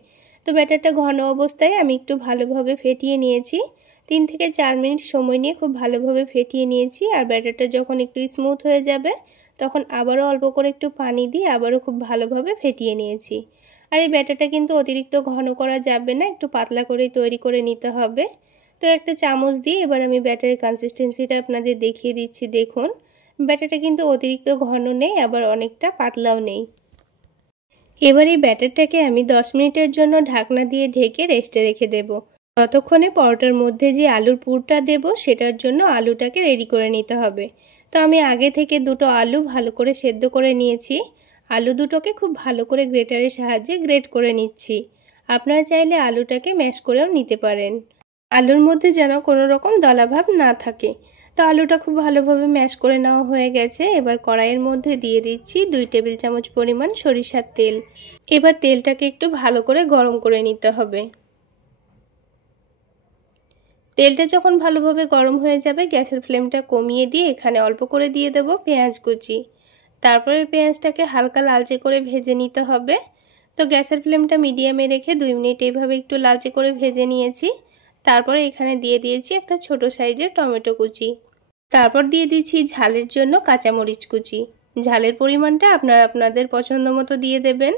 তো ব্যাটারটা ঘন অবস্থায় আমি একটু ভালোভাবে ফেটিয়ে নিয়েছি। 3 থেকে 4 মিনিট সময় নিয়ে খুব ভালোভাবে ফেটিয়ে নিয়েছি। আর ব্যাটারটা যখন একটু স্মুথ হয়ে যাবে তখন আবারও অল্প করে একটু পানি দিয়ে আবারও খুব ভালোভাবে ফেটিয়ে নিয়েছি। আর এই ব্যাটারটা কিন্তু অতিরিক্ত ঘন করা যাবে না, একটু পাতলা করেই তৈরি করে নিতে হবে। তো একটা চামচ দিয়ে এবার আমি ব্যাটারের কনসিস্টেন্সিটা আপনাদের দেখিয়ে দিচ্ছি। দেখুন ব্যাটারটা কিন্তু অতিরিক্ত ঘন নেই, আবার অনেকটা পাতলাও নেই। এবার এই ব্যাটারটাকে আমি 10 মিনিটের জন্য ঢাকনা দিয়ে ঢেকে রেস্টে রেখে দেব। ততক্ষণে পরোটার মধ্যে যে আলুর পুরটা দেব সেটার জন্য আলুটাকে রেডি করে নিতে হবে। তো আমি আগে থেকে 2টো আলু ভালো করে সেদ্ধ করে নিয়েছি। আলু দুটোকে খুব ভালো করে গ্রেটারের সাহায্যে গ্রেট করে নিচ্ছি। আপনারা চাইলে আলুটাকে ম্যাশ করেও নিতে পারেন। আলুর মধ্যে যেন কোনো রকম দলাভাব না থাকে। তো আলুটা খুব ভালোভাবে ম্যাশ করে নেওয়া হয়ে গেছে। এবার কড়াইয়ের মধ্যে দিয়ে দিচ্ছি 2 টেবিল চামচ পরিমাণ সরিষার তেল। এবার তেলটাকে একটু ভালো করে গরম করে নিতে হবে। তেলটা যখন ভালোভাবে গরম হয়ে যাবে গ্যাসের ফ্লেমটা কমিয়ে দিয়ে এখানে অল্প করে দিয়ে দেব পেঁয়াজ কুচি। তারপরে পেঁয়াজটাকে হালকা লালচে করে ভেজে নিতে হবে। তো গ্যাসের ফ্লেমটা মিডিয়ামে রেখে 2 মিনিট এইভাবে একটু লালচে করে ভেজে নিয়েছি। তারপরে এখানে দিয়ে দিয়েছি একটা ছোট সাইজের টমেটো কুচি। তারপর দিয়ে দিচ্ছি ঝালের জন্য কাঁচামরিচ কুচি। ঝালের পরিমাণটা আপনারা আপনাদের পছন্দ মতো দিয়ে দেবেন।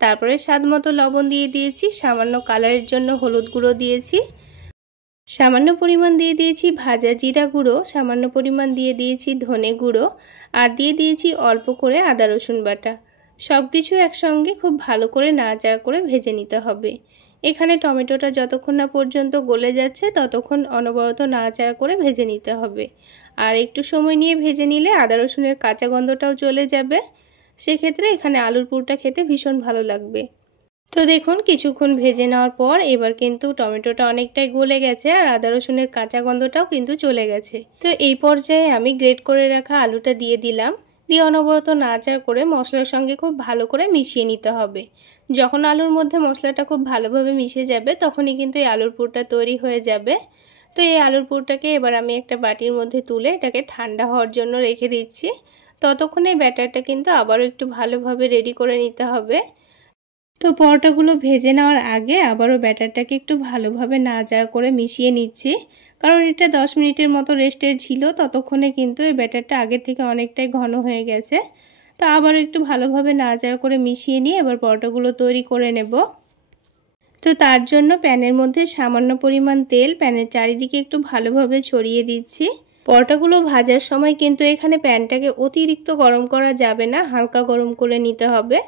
তারপরে স্বাদ মতো লবণ দিয়ে দিয়েছি, সামান্য কালারের জন্য হলুদ গুঁড়ো দিয়েছি, সামান্য পরিমাণ দিয়ে দিয়েছি ভাজা জিরা গুঁড়ো, সামান্য পরিমাণ দিয়ে দিয়েছি ধনে গুঁড়ো, আর দিয়ে দিয়েছি অল্প করে আদা রসুন বাটা। সব কিছু একসঙ্গে খুব ভালো করে নাড়াচাড়া করে ভেজে নিতে হবে। এখানে টমেটোটা যতক্ষণ না পর্যন্ত গলে যাচ্ছে ততক্ষণ অনবরত নাড়াচাড়া করে ভেজে নিতে হবে। আর একটু সময় নিয়ে ভেজে নিলে আদা রসুনের কাঁচা গন্ধটাও চলে যাবে। সেক্ষেত্রে এখানে আলুর পুরটা খেতে ভীষণ ভালো লাগবে। তো দেখুন কিছুক্ষণ ভেজে নেওয়ার পর এবার কিন্তু টমেটোটা অনেকটাই গলে গেছে আর আদা রসুনের কাঁচা গন্ধটাও কিন্তু চলে গেছে। তো এই পর্যায়ে আমি গ্রেট করে রাখা আলুটা দিয়ে দিলাম। দিয়ে অনবরত নাড়াচাড়া করে মশলার সঙ্গে খুব ভালো করে মিশিয়ে নিতে হবে। যখন আলুর মধ্যে মশলাটা খুব ভালোভাবে মিশে যাবে তখনই কিন্তু এই আলুর পুরটা তৈরি হয়ে যাবে। তো এই আলুর পুরটাকে এবার আমি একটা বাটির মধ্যে তুলে এটাকে ঠান্ডা হওয়ার জন্য রেখে দিচ্ছি। ততক্ষণে ব্যাটারটা কিন্তু আবারও একটু ভালোভাবে রেডি করে নিতে হবে। তো পরোটাগুলো ভেজে নেওয়ার আগে আবারও ব্যাটারটাকে একটু ভালোভাবে নাড়াচাড়া করে মিশিয়ে নিচ্ছি, কারণ এটা 10 মিনিটের মতো রেস্টের ছিল। ততক্ষণে কিন্তু এই ব্যাটারটা আগের থেকে অনেকটাই ঘন হয়ে গেছে। তো আবারও একটু ভালোভাবে নাড়াচাড়া করে মিশিয়ে নিয়ে এবার পরোটাগুলো তৈরি করে নেব। তো তার জন্য প্যানের মধ্যে সামান্য পরিমাণ তেল প্যানের চারিদিকে একটু ভালোভাবে ছড়িয়ে দিচ্ছি। পরোটাগুলো ভাজার সময় কিন্তু এখানে প্যানটাকে অতিরিক্ত গরম করা যাবে না, হালকা গরম করে নিতে হবে।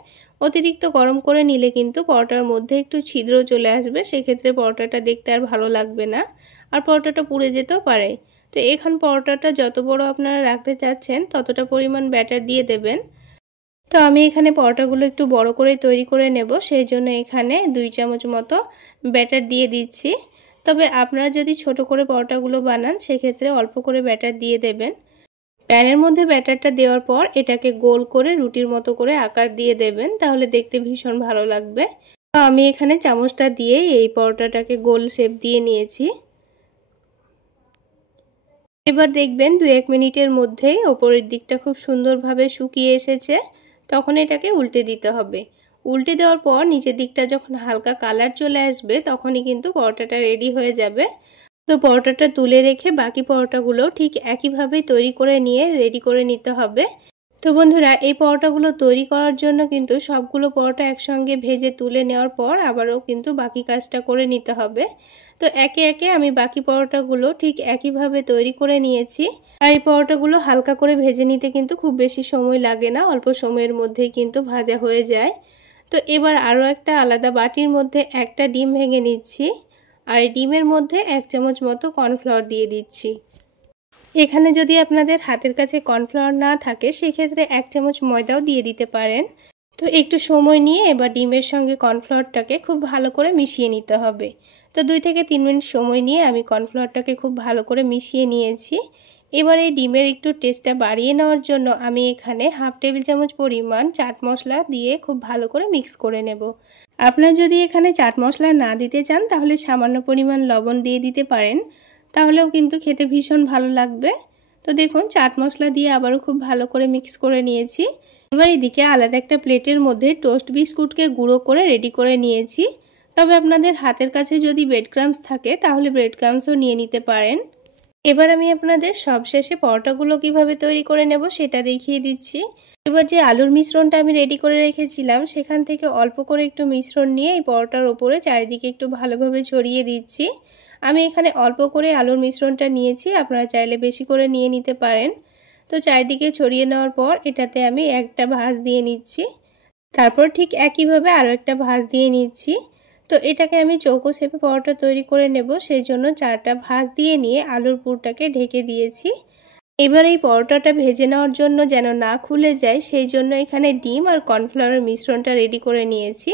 অতিরিক্ত গরম করে নিলে কিন্তু পরোটার মধ্যে একটু ছিদ্র চলে আসবে, সেক্ষেত্রে পরোটাটা দেখতে আর ভালো লাগবে না, আর পরোটাটা পুড়ে যেতেও পারে। তো এখন পরোটাটা যত বড় আপনারা রাখতে চাচ্ছেন ততটা পরিমাণ ব্যাটার দিয়ে দেবেন। তো আমি এখানে পরোটাগুলো একটু বড় করে তৈরি করে নেব, সেই জন্য এখানে 2 চামচ মতো ব্যাটার দিয়ে দিচ্ছি। তবে আপনারা যদি ছোট করে পরোটাগুলো বানান সেক্ষেত্রে অল্প করে ব্যাটার দিয়ে দেবেন। প্যানের মধ্যে ব্যাটারটা দেওয়ার পর এটাকে গোল করে রুটির মতো করে আকার দিয়ে দেবেন, তাহলে দেখতে ভীষণ ভালো লাগবে। তো আমি এখানে চামচটা দিয়ে এই পরোটাটাকে গোল শেপ দিয়ে নিয়েছি। এবার দেখবেন 2-1 মিনিটের মধ্যেই ওপরের দিকটা খুব সুন্দরভাবে শুকিয়ে এসেছে। তখন এটাকে উল্টে দিতে হবে। উল্টে দেওয়ার পর নিচের দিকটা যখন হালকা কালার চলে আসবে তখনই কিন্তু পরোটাটা রেডি হয়ে যাবে। তো পরোটাটা তুলে রেখে বাকি পরোটাগুলো ঠিক একইভাবেই তৈরি করে নিয়ে রেডি করে নিতে হবে। তো বন্ধুরা, এই পরোটাগুলো তৈরি করার জন্য কিন্তু সবগুলো পরোটা একসঙ্গে ভেজে তুলে নেওয়ার পর আবারও কিন্তু বাকি কাজটা করে নিতে হবে। তো একে একে আমি বাকি পরোটাগুলো ঠিক একইভাবে তৈরি করে নিয়েছি। আর এই পরোটাগুলো হালকা করে ভেজে নিতে কিন্তু খুব বেশি সময় লাগে না, অল্প সময়ের মধ্যেই কিন্তু ভাজা হয়ে যায়। তো এবার আরও একটা আলাদা বাটির মধ্যে একটা ডিম ভেঙে নিচ্ছি, আর এই ডিমের মধ্যে 1 চামচ মতো কর্নফ্লাওয়ার দিয়ে দিচ্ছি। এখানে যদি আপনাদের হাতের কাছে কর্নফ্লাওয়ার না থাকে সেক্ষেত্রে 1 চামচ ময়দাও দিয়ে দিতে পারেন। তো একটু সময় নিয়ে এবার ডিমের সঙ্গে কর্নফ্লাওয়ারটাকে খুব ভালো করে মিশিয়ে নিতে হবে। তো 2 থেকে 3 মিনিট সময় নিয়ে আমি কর্নফ্লাওয়ারটাকে খুব ভালো করে মিশিয়ে নিয়েছি। এবার এই ডিমের একটু টেস্টটা বাড়িয়ে নেওয়ার জন্য আমি এখানে 1/2 টেবিল চামচ পরিমাণ চাট মশলা দিয়ে খুব ভালো করে মিক্স করে নেব। আপনারা যদি এখানে চাট মশলা না দিতে চান তাহলে সামান্য পরিমাণ লবণ দিয়ে দিতে পারেন, তাহলেও কিন্তু খেতে ভীষণ ভালো লাগবে। তো দেখুন চাট মশলা দিয়ে আবারও খুব ভালো করে মিক্স করে নিয়েছি। এবার এদিকে আলাদা একটা প্লেটের মধ্যে টোস্ট বিস্কুটকে গুঁড়ো করে রেডি করে নিয়েছি। তবে আপনাদের হাতের কাছে যদি ব্রেড ক্রাম্বস থাকে তাহলে ব্রেড ক্রাম্বসও নিয়ে নিতে পারেন। এবার আমি আপনাদের সবশেষে পরোটাগুলো কিভাবে তৈরি করে নেব সেটা দেখিয়ে দিচ্ছি। এবার যে আলুর মিশ্রণটা আমি রেডি করে রেখেছিলাম সেখান থেকে অল্প করে একটু মিশ্রণ নিয়ে এই পরোটার ওপরে চারিদিকে একটু ভালোভাবে ছড়িয়ে দিচ্ছি। আমি এখানে অল্প করে আলুর মিশ্রণটা নিয়েছি, আপনারা চাইলে বেশি করে নিয়ে নিতে পারেন। তো চারিদিকে ছড়িয়ে নেওয়ার পর এটাতে আমি একটা ভাঁজ দিয়ে নিচ্ছি, তারপর ঠিক একইভাবে আরও একটা ভাঁজ দিয়ে নিচ্ছি। তো এটাকে আমি চৌকো শেপে পরোটা তৈরি করে নেব, সেই জন্য 4টা ভাঁজ দিয়ে নিয়ে আলুর পুরটাকে ঢেকে দিয়েছি। এবার এই পরোটাটা ভেজে নেওয়ার জন্য যেন না খুলে যায় সেই জন্য এখানে ডিম আর কর্নফ্লাওয়ারের মিশ্রণটা রেডি করে নিয়েছি।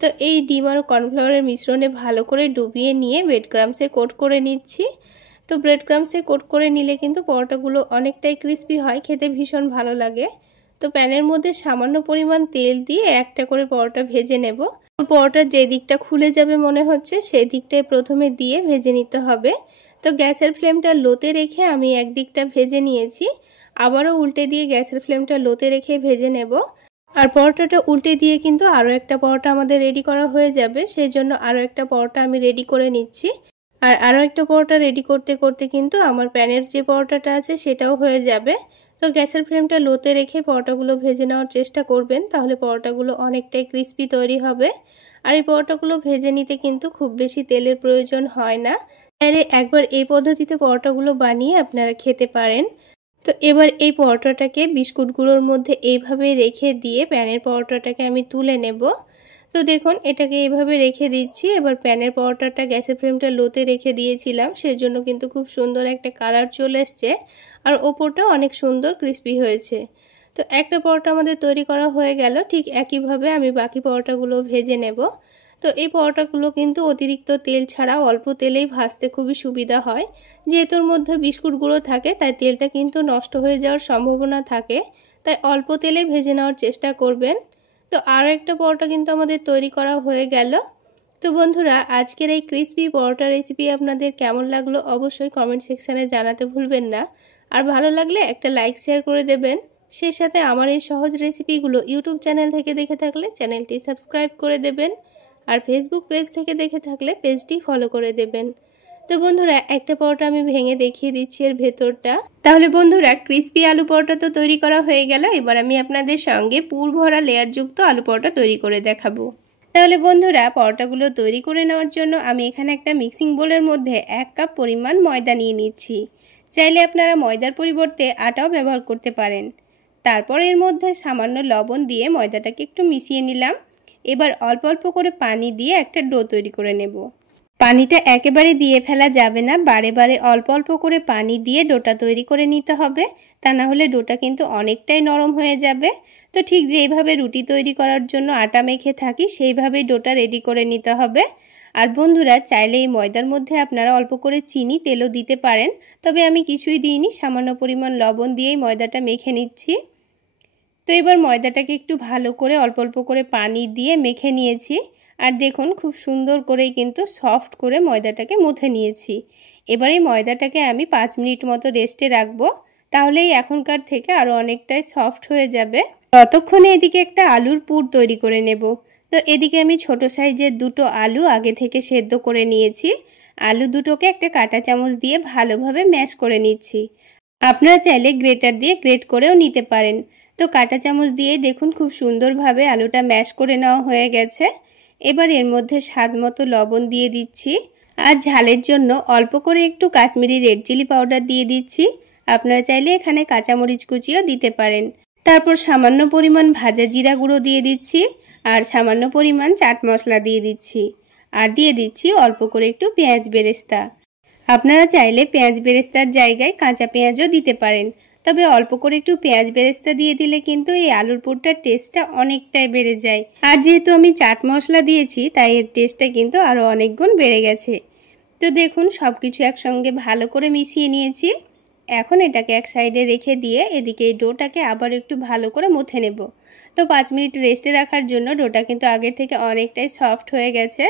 তো এই ডিম আর কর্নফ্লাওয়ারের মিশ্রণে ভালো করে ডুবিয়ে নিয়ে ব্রেড ক্রাম্বসে কোট করে নিচ্ছি। তো ব্রেড ক্রাম্বসে কোট করে নিলে কিন্তু পরোটাগুলো অনেকটাই ক্রিস্পি হয়, খেতে ভীষণ ভালো লাগে। তো প্যানের মধ্যে সামান্য পরিমাণ তেল দিয়ে একটা করে পরোটা ভেজে নেব। তো পরোটার যে দিকটা খুলে যাবে মনে হচ্ছে সেই দিকটাই প্রথমে দিয়ে ভেজে নিতে হবে। তো গ্যাসের ফ্লেমটা লোতে রেখে আমি একদিকটা ভেজে নিয়েছি, আবারও উল্টে দিয়ে গ্যাসের ফ্লেমটা লোতে রেখে ভেজে নেব। আর পরোটাটা উল্টে দিয়ে কিন্তু আরও একটা পরোটা আমাদের রেডি করা হয়ে যাবে, সেই জন্য আরও একটা পরোটা আমি রেডি করে নিচ্ছি। আর আরও একটা পরোটা রেডি করতে করতে কিন্তু আমার প্যানের যে পরোটাটা আছে সেটাও হয়ে যাবে। তো গ্যাসের ফ্লেমটা লোতে রেখে পরোটাগুলো ভেজে নেওয়ার চেষ্টা করবেন, তাহলে পরোটাগুলো অনেকটাই ক্রিস্পি তৈরি হবে। আর এই পরোটাগুলো ভেজে নিতে কিন্তু খুব বেশি তেলের প্রয়োজন হয় না, তাহলে একবার এই পদ্ধতিতে পরোটাগুলো বানিয়ে আপনারা খেতে পারেন। তো এবার এই পরোটাটাকে বিস্কুট গুঁড়োর মধ্যে এইভাবে রেখে দিয়ে প্যানের পরোটাটাকে আমি তুলে নেব। তো দেখুন এটাকে এইভাবে রেখে দিচ্ছি। এবার প্যানের পরোটাটা গ্যাসের ফ্লেমটা লোতে রেখে দিয়েছিলাম, সেজন্য কিন্তু খুব সুন্দর একটা কালার চলে এসছে আর ওপরটা অনেক সুন্দর ক্রিস্পি হয়েছে। তো একটা পরোটা আমাদের তৈরি করা হয়ে গেল। ঠিক একইভাবে আমি বাকি পরোটাগুলো ভেজে নেব। তো এই পরোটাগুলো কিন্তু অতিরিক্ত তেল ছাড়া অল্প তেলেই ভাজতে খুবই সুবিধা হয়। যেহেতু এর মধ্যে বিস্কুট গুঁড়ো থাকে তাই তেলটা কিন্তু নষ্ট হয়ে যাওয়ার সম্ভাবনা থাকে, তাই অল্প তেলে ভেজে নেওয়ার চেষ্টা করবেন। তো আরও একটা পরোটা কিন্তু আমাদের তৈরি করা হয়ে গেল। তো বন্ধুরা, আজকের এই ক্রিসপি পরোটা রেসিপি আপনাদের কেমন লাগলো অবশ্যই কমেন্ট সেকশানে জানাতে ভুলবেন না। আর ভালো লাগলে একটা লাইক শেয়ার করে দেবেন। সেই সাথে আমার এই সহজ রেসিপিগুলো ইউটিউব চ্যানেল থেকে দেখে থাকলে চ্যানেলটি সাবস্ক্রাইব করে দেবেন, আর ফেসবুক পেজ থেকে দেখে থাকলে পেজটি ফলো করে দেবেন। তো বন্ধুরা, একটা পরোটা আমি ভেঙে দেখিয়ে দিচ্ছি এর ভেতরটা। তাহলে বন্ধুরা, ক্রিসপি আলু পরোটা তো তৈরি করা হয়ে গেল। এবার আমি আপনাদের সঙ্গে পুর ভরা লেয়ারযুক্ত আলু পরোটা তৈরি করে দেখাবো। তাহলে বন্ধুরা, পরোটাগুলো তৈরি করে নেওয়ার জন্য আমি এখানে একটা মিক্সিং বোলের মধ্যে 1 কাপ পরিমাণ ময়দা নিয়ে নিচ্ছি। চাইলে আপনারা ময়দার পরিবর্তে আটাও ব্যবহার করতে পারেন। তারপর এর মধ্যে সামান্য লবণ দিয়ে ময়দাটাকে একটু মিশিয়ে নিলাম। এবার অল্প অল্প করে পানি দিয়ে একটা ডো তৈরি করে নেব। পানিটা একেবারে দিয়ে ফেলা যাবে না, বারে বারে অল্প অল্প করে পানি দিয়ে ডোটা তৈরি করে নিতে হবে, তা না হলে ডোটা কিন্তু অনেকটাই নরম হয়ে যাবে। তো ঠিক যেইভাবে রুটি তৈরি করার জন্য আটা মেখে থাকি সেইভাবেই ডোটা রেডি করে নিতে হবে। আর বন্ধুরা, চাইলে এই ময়দার মধ্যে আপনারা অল্প করে চিনি তেলও দিতে পারেন, তবে আমি কিছুই দিইনি, সামান্য পরিমাণ লবণ দিয়েই ময়দাটা মেখে নিচ্ছি। তো এবার ময়দাটাকে একটু ভালো করে অল্প অল্প করে পানি দিয়ে মেখে নিয়েছি। আর দেখুন খুব সুন্দর করেই কিন্তু সফট করে ময়দাটাকে মুথে নিয়েছি। এবার এই ময়দাটাকে আমি 5 মিনিট মতো রেস্টে রাখবো, তাহলেই এখনকার থেকে আরও অনেকটাই সফট হয়ে যাবে। ততক্ষণে এদিকে একটা আলুর পুর তৈরি করে নেব। তো এদিকে আমি ছোট সাইজের 2টো আলু আগে থেকে সেদ্ধ করে নিয়েছি। আলু দুটোকে একটা কাঁটা চামচ দিয়ে ভালোভাবে ম্যাশ করে নিচ্ছি। আপনারা চাইলে গ্রেটার দিয়ে গ্রেট করেও নিতে পারেন। তো কাঁটা চামচ দিয়ে দেখুন খুব সুন্দরভাবে আলুটা ম্যাশ করে নেওয়া হয়ে গেছে। এবার এর মধ্যে স্বাদ মতো লবণ দিয়ে দিচ্ছি, আর ঝালের জন্য অল্প করে একটু কাশ্মীরি রেড চিলি পাউডার দিয়ে দিচ্ছি। আপনারা চাইলে এখানে কাঁচামরিচ কুচিও দিতে পারেন। তারপর সামান্য পরিমাণ ভাজা জিরা গুঁড়ো দিয়ে দিচ্ছি, আর সামান্য পরিমাণ চাট মশলা দিয়ে দিচ্ছি, আর দিয়ে দিচ্ছি অল্প করে একটু পেঁয়াজ বেরেস্তা। আপনারা চাইলে পেঁয়াজ বেরেস্তার জায়গায় কাঁচা পেঁয়াজও দিতে পারেন, তবে অল্প করে একটু পেঁয়াজ বেরেস্তা দিয়ে দিলে কিন্তু এই আলুর পুরটার টেস্টটা অনেকটাই বেড়ে যায়। আর যেহেতু আমি চাট মশলা দিয়েছি তাই এর টেস্টটা কিন্তু আরও অনেক গুণ বেড়ে গেছে। তো দেখুন সব কিছু একসঙ্গে ভালো করে মিশিয়ে নিয়েছি। এখন এটাকে এক সাইডে রেখে দিয়ে এদিকে এই ডোটাকে আবার একটু ভালো করে মুথে নেব। তো 5 মিনিট রেস্টে রাখার জন্য ডোটা কিন্তু আগের থেকে অনেকটাই সফট হয়ে গেছে।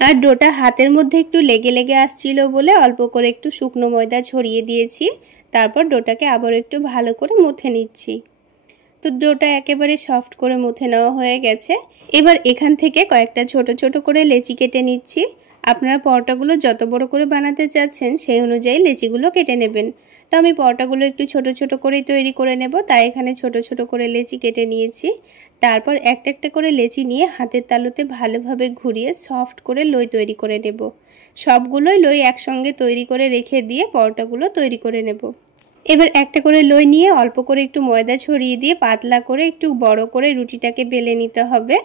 আর ডোটা হাতের মধ্যে একটু লেগে লেগে আসছিল বলে অল্প করে একটু শুকনো ময়দা ছড়িয়ে দিয়েছি। তারপর ডোটাকে আবার একটু ভালো করে মুথে নিচ্ছি। তো ডোটা একেবারে সফট করে মুথে নেওয়া হয়ে গেছে। এবার এখান থেকে কয়েকটা ছোট ছোট করে লেচি কেটে নিচ্ছি। আপনারা পরোটাগুলো যত বড় করে বানাতে চাচ্ছেন সেই অনুযায়ী লেচিগুলো কেটে নেবেন। তো আমি পরোটাগুলো একটু ছোট ছোট করেই তৈরি করে নেব, তাই এখানে ছোট ছোট করে লেচি কেটে নিয়েছি। তারপর একটা একটা করে লেচি নিয়ে হাতের তালুতে ভালোভাবে ঘুরিয়ে সফট করে লই তৈরি করে নেব। সবগুলোই লই একসঙ্গে তৈরি করে রেখে দিয়ে পরোটাগুলো তৈরি করে নেব। এবার একটা করে লই নিয়ে অল্প করে একটু ময়দা ছড়িয়ে দিয়ে পাতলা করে একটু বড় করে রুটিটাকে বেলে নিতে হবে।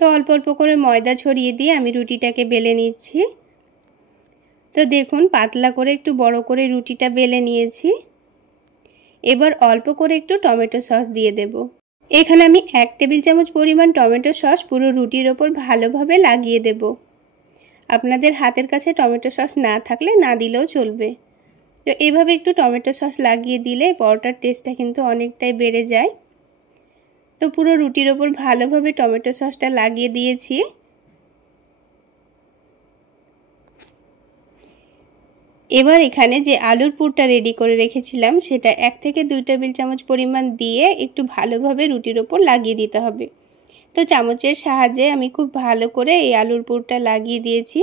তো অল্প অল্প করে ময়দা ছড়িয়ে দিয়ে আমি রুটিটাকে বেলে নিচ্ছি। তো দেখুন পাতলা করে একটু বড় করে রুটিটা বেলে নিয়েছি। এবার অল্প করে একটু টমেটো সস দিয়ে দেব। এখানে আমি 1 টেবিল চামচ পরিমাণ টমেটো সস পুরো রুটির ওপর ভালোভাবে লাগিয়ে দেব। আপনাদের হাতের কাছে টমেটো সস না থাকলে না দিলেও চলবে। তো এইভাবে একটু টমেটো সস লাগিয়ে দিলে পরোটার টেস্টটা কিন্তু অনেকটাই বেড়ে যায়। তো পুরো রুটির ওপর ভালোভাবে টমেটো সসটা লাগিয়ে দিয়েছি। এবার এখানে যে আলুর পুরটা রেডি করে রেখেছিলাম সেটা 1 থেকে 2 টেবিল চামচ পরিমাণ দিয়ে একটু ভালোভাবে রুটির ওপর লাগিয়ে দিতে হবে। তো চামচের সাহায্যে আমি খুব ভালো করে এই আলুর পুরটা লাগিয়ে দিয়েছি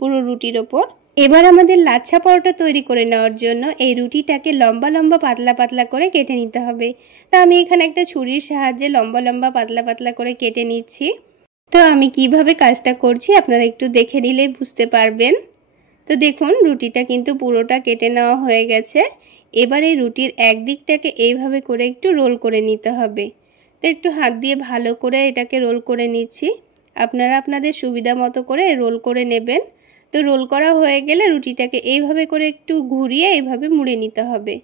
পুরো রুটির ওপর। এবার আমাদের লাচ্ছা পরোটা তৈরি করে নেওয়ার জন্য এই রুটিটাকে লম্বা লম্বা পাতলা পাতলা করে কেটে নিতে হবে। তো আমি এখানে একটা ছুরির সাহায্যে লম্বা লম্বা পাতলা পাতলা করে কেটে নিচ্ছি। তো আমি কিভাবে কাজটা করছি আপনারা একটু দেখে নিলেই বুঝতে পারবেন। তো দেখুন রুটিটা কিন্তু পুরোটা কেটে নেওয়া হয়ে গেছে। এবার এই রুটির এক দিকটাকে এইভাবে করে একটু রোল করে নিতে হবে। তো তো একটু হাত দিয়ে ভালো করে এটাকে রোল করে নিচ্ছি। আপনারা আপনাদের সুবিধা মতো করে রোল করে নেবেন। তো রোল করা হয়ে গেলে রুটিটাকে এইভাবে করে একটু ঘুরিয়ে এইভাবে মুড়ে নিতে হবে।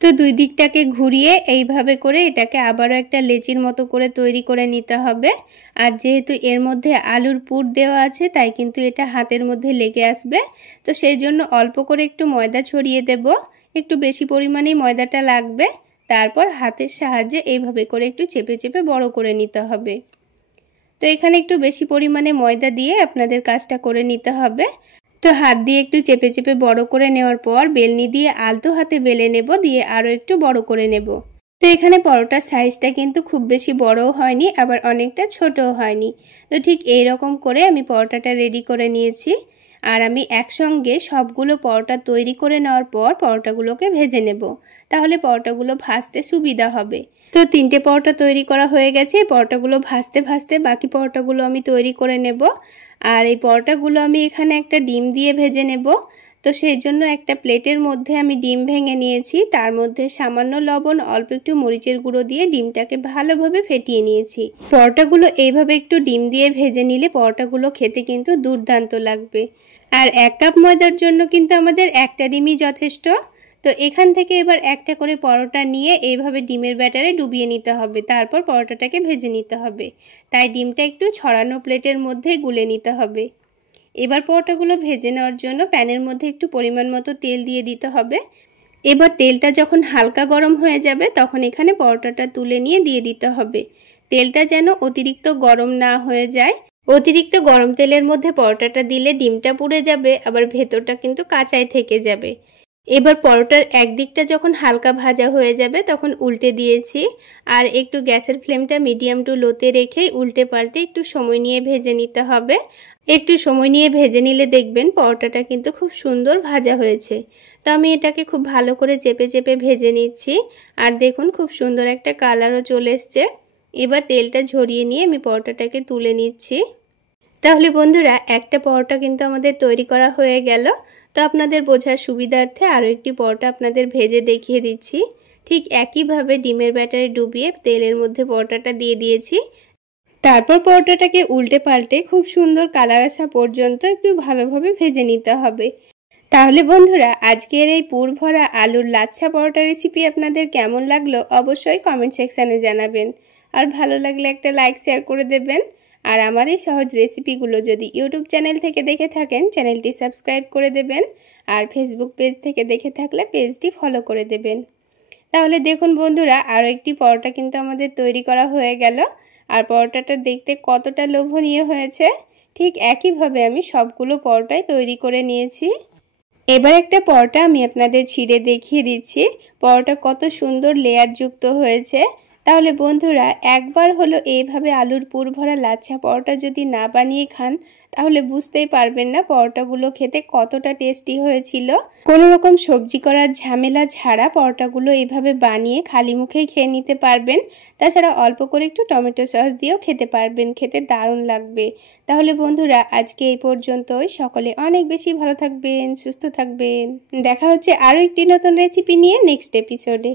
তো দুই দিকটাকে ঘুরিয়ে এইভাবে করে এটাকে আবারও একটা লেচির মতো করে তৈরি করে নিতে হবে। আর যেহেতু এর মধ্যে আলুর পুর দেওয়া আছে তাই কিন্তু এটা হাতের মধ্যে লেগে আসবে। তো সেই জন্য অল্প করে একটু ময়দা ছড়িয়ে দেব, একটু বেশি পরিমাণেই ময়দাটা লাগবে। তারপর হাতের সাহায্যে এইভাবে করে একটু চেপে চেপে বড় করে নিতে হবে। তো এখানে একটু বেশি পরিমাণে ময়দা দিয়ে আপনাদের কাজটা করে নিতে হবে। তো হাত দিয়ে একটু চেপে চেপে বড় করে নেওয়ার পর বেলনি দিয়ে আলতো হাতে বেলে নেব, দিয়ে আরও একটু বড় করে নেব। তো এখানে পরোটার সাইজটা কিন্তু খুব বেশি বড়ও হয়নি, আবার অনেকটা ছোটও হয়নি। তো ঠিক এই রকম করে আমি পরোটাটা রেডি করে নিয়েছি। আর আমি একসঙ্গে সবগুলো পরোটা তৈরি করে নেওয়ার পর পরোটাগুলোকে ভেজে নেব, তাহলে পরোটাগুলো ভাজতে সুবিধা হবে। তো 3টে পরোটা তৈরি করা হয়ে গেছে। পরোটাগুলো ভাজতে ভাজতে বাকি পরোটাগুলো আমি তৈরি করে নেব। আর এই পরোটাগুলো আমি এখানে একটা ডিম দিয়ে ভেজে নেব। তো সেই জন্য একটা প্লেটের মধ্যে আমি ডিম ভেঙে নিয়েছি, তার মধ্যে সামান্য লবণ, অল্প একটু মরিচের গুঁড়ো দিয়ে ডিমটাকে ভালোভাবে ফেটিয়ে নিয়েছি। পরোটাগুলো এইভাবে একটু ডিম দিয়ে ভেজে নিলে পরোটাগুলো খেতে কিন্তু দুর্দান্ত লাগবে। আর 1 কাপ ময়দার জন্য কিন্তু আমাদের একটা ডিমই যথেষ্ট। তো এখান থেকে এবার একটা করে পরোটা নিয়ে এইভাবে ডিমের ব্যাটারে ডুবিয়ে নিতে হবে, তারপর পরোটাটাকে ভেজে নিতে হবে। তাই ডিমটা একটু ছড়ানো প্লেটের মধ্যে গুলে নিতে হবে। এবার পরোটাগুলো ভেজে নেওয়ার জন্য প্যানের মধ্যে একটু পরিমাণ মতো তেল দিয়ে দিতে হবে। এবার তেলটা যখন হালকা গরম হয়ে যাবে তখন এখানে পরোটাটা তুলে নিয়ে দিয়ে দিতে হবে। তেলটা যেন অতিরিক্ত গরম না হয়ে যায়। অতিরিক্ত গরম তেলের মধ্যে পরোটাটা দিলে ডিমটা পুড়ে যাবে, আবার ভেতরটা কিন্তু কাঁচাই থেকে যাবে। এবার পরোটার একদিকটা যখন হালকা ভাজা হয়ে যাবে তখন উল্টে দিয়েছি। আর একটু গ্যাসের ফ্লেমটা মিডিয়াম টু লোতে রেখেই উল্টে পাল্টে একটু সময় নিয়ে ভেজে নিতে হবে। একটু সময় নিয়ে ভেজে নিলে দেখবেন পরোটাটা কিন্তু খুব সুন্দর ভাজা হয়েছে। তো আমি এটাকে খুব ভালো করে চেপে চেপে ভেজে নিচ্ছি। আর দেখুন খুব সুন্দর একটা কালারও চলে এসছে। এবার তেলটা ঝরিয়ে নিয়ে আমি পরোটাটাকে তুলে নিচ্ছি। তাহলে বন্ধুরা একটা পরোটা কিন্তু আমাদের তৈরি করা হয়ে গেল। তো আপনাদের বোঝার সুবিধার্থে আরও একটি পরোটা আপনাদের ভেজে দেখিয়ে দিচ্ছি। ঠিক একইভাবে ডিমের ব্যাটারে ডুবিয়ে তেলের মধ্যে পরোটাটা দিয়ে দিয়েছি। তারপর পরোটাটাকে উল্টে পাল্টে খুব সুন্দর কালার আসা পর্যন্ত একটু ভালোভাবে ভেজে নিতে হবে। তাহলে বন্ধুরা আজকের এই পুর ভরা আলুর লাচ্ছা পরোটা রেসিপি আপনাদের কেমন লাগলো অবশ্যই কমেন্ট সেকশানে জানাবেন। আর ভালো লাগলে একটা লাইক শেয়ার করে দেবেন। আর আমার এই সহজ রেসিপিগুলো যদি ইউটিউব চ্যানেল থেকে দেখে থাকেন চ্যানেলটি সাবস্ক্রাইব করে দেবেন। আর ফেসবুক পেজ থেকে দেখে থাকলে পেজটি ফলো করে দেবেন। তাহলে দেখুন বন্ধুরা আরও একটি পরোটা কিন্তু আমাদের তৈরি করা হয়ে গেল। আর পরোটাটা দেখতে কতটা লোভনীয় হয়েছে। ঠিক একইভাবে আমি সবগুলো পরোটাই তৈরি করে নিয়েছি। এবার একটা পরোটা আমি আপনাদের ছিঁড়ে দেখিয়ে দিচ্ছি পরোটা কত সুন্দর লেয়ার যুক্ত হয়েছে। তাহলে বন্ধুরা একবার হলো এইভাবে আলুর পুর ভরা লাচ্ছা পরোটা যদি না বানিয়ে খান তাহলে বুঝতেই পারবেন না পরোটাগুলো খেতে কতটা টেস্টি হয়েছিল। কোনো রকম সবজি করার ঝামেলা ছাড়া পরোটাগুলো এইভাবে বানিয়ে খালি মুখেই খেয়ে নিতে পারবেন। তাছাড়া অল্প করে একটু টমেটো সস দিয়েও খেতে পারবেন, খেতে দারুণ লাগবে। তাহলে বন্ধুরা আজকে এই পর্যন্তই। সকলে অনেক বেশি ভালো থাকবেন, সুস্থ থাকবেন। দেখা হচ্ছে আরও একটি নতুন রেসিপি নিয়ে নেক্সট এপিসোডে।